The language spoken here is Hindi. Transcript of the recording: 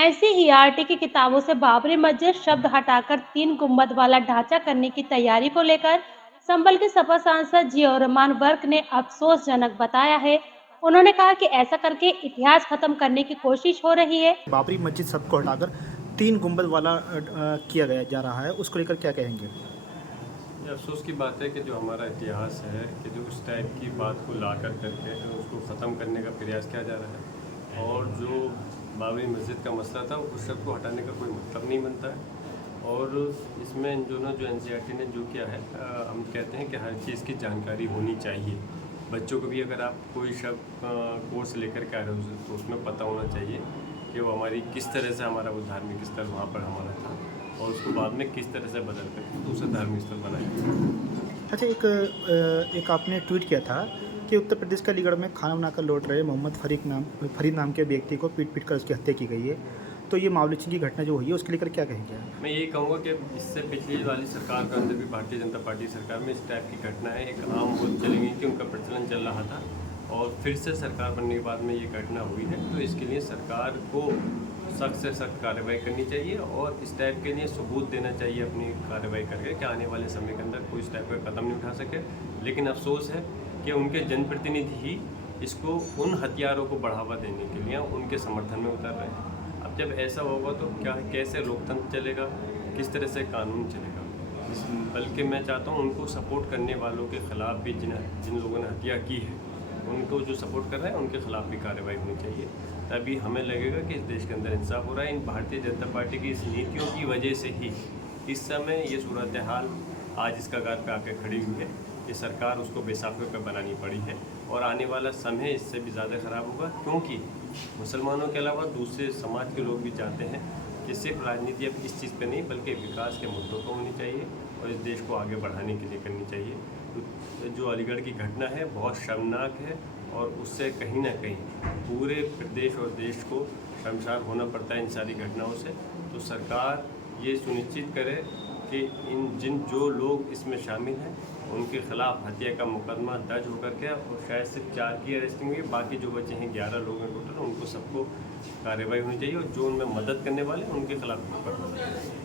एनसीईआरटी की किताबों से बाबरी मस्जिद शब्द हटाकर 3 गुंबद वाला ढांचा करने की तैयारी को लेकर संभल के सपा सांसद जियाउर रहमान वर्क ने अफसोसजनक बताया है। उन्होंने कहा कि ऐसा करके इतिहास खत्म करने की कोशिश हो रही है। बाबरी मस्जिद शब्द को हटाकर 3 गुंबद वाला किया गया जा रहा है, उसको लेकर क्या कहेंगे? ये अफसोस की बात है कि जो हमारा इतिहास है कि जो उस टाइप की बात को ला कर करके तो उसको ख़त्म करने का प्रयास किया जा रहा है, और जो बाबरी मस्जिद का मसला था उस शब्द को हटाने का कोई मतलब नहीं बनता है। और इसमें जो एनसीईआरटी ने जो किया है, हम कहते हैं कि हर चीज़ की जानकारी होनी चाहिए। बच्चों को भी अगर आप कोई शब्द कोर्स लेकर के आ रहे हो तो उसमें पता होना चाहिए कि वो हमारी किस तरह से हमारा वो धार्मिक स्थल वहाँ पर हमारा था और उसको बाद में किस तरह से बदल कर दूसरा धार्मिक स्थल बनाया। अच्छा, एक आपने ट्वीट किया था कि उत्तर प्रदेश के अलीगढ़ में खाना बनाकर लौट रहे मोहम्मद फरीद नाम के व्यक्ति को पीट कर उसकी हत्या की गई है, तो ये मामूली की घटना जो हुई है उसके लेकर क्या कहेंगे? मैं ये कहूँगा कि इससे पिछली वाली सरकार के अंदर भी भारतीय जनता पार्टी सरकार में इस टाइप की घटनाएं एक आम बोल चली गई थी, उनका प्रचलन चल रहा था, और फिर से सरकार बनने के बाद में ये घटना हुई है। तो इसके लिए सरकार को सख्त से सख्त कार्रवाई करनी चाहिए और इस टाइप के लिए सबूत देना चाहिए अपनी कार्रवाई करके कि आने वाले समय के अंदर कोई इस टाइप का कदम नहीं उठा सके। लेकिन अफसोस है कि उनके जनप्रतिनिधि ही इसको उन हथियारों को बढ़ावा देने के लिए उनके समर्थन में उतर रहे हैं। अब जब ऐसा होगा तो क्या कैसे लोकतंत्र चलेगा, किस तरह से कानून चलेगा? बल्कि मैं चाहता हूँ उनको सपोर्ट करने वालों के ख़िलाफ़ भी जिन लोगों ने हत्या की है उनको जो सपोर्ट कर रहे हैं उनके ख़िलाफ़ भी कार्रवाई होनी चाहिए, तभी हमें लगेगा कि इस देश के अंदर इंसाफ हो रहा है। इन भारतीय जनता पार्टी की इस नीतियों की वजह से ही इस समय ये सूरत हाल आज इस कगार पे आके खड़ी हुई है कि सरकार उसको बेसाफ़ी पे बनानी पड़ी है, और आने वाला समय इससे भी ज़्यादा ख़राब होगा, क्योंकि मुसलमानों के अलावा दूसरे समाज के लोग भी चाहते हैं कि सिर्फ राजनीति अब इस चीज़ पे नहीं बल्कि विकास के मुद्दों पर होनी चाहिए और इस देश को आगे बढ़ाने के लिए करनी चाहिए। तो जो अलीगढ़ की घटना है बहुत शर्मनाक है, और उससे कहीं ना कहीं पूरे प्रदेश और देश को शर्मसार होना पड़ता है इन सारी घटनाओं से। तो सरकार ये सुनिश्चित करे कि जो लोग इसमें शामिल हैं उनके खिलाफ हत्या का मुकदमा दर्ज होकर के, और शायद सिर्फ 4 की अरेस्टिंग हुई, बाकी जो बचे हैं 11 लोग हैं टोटल, उनको सबको कार्रवाई होनी चाहिए, और जो उनमें मदद करने वाले उनके खिलाफ मुकदमा।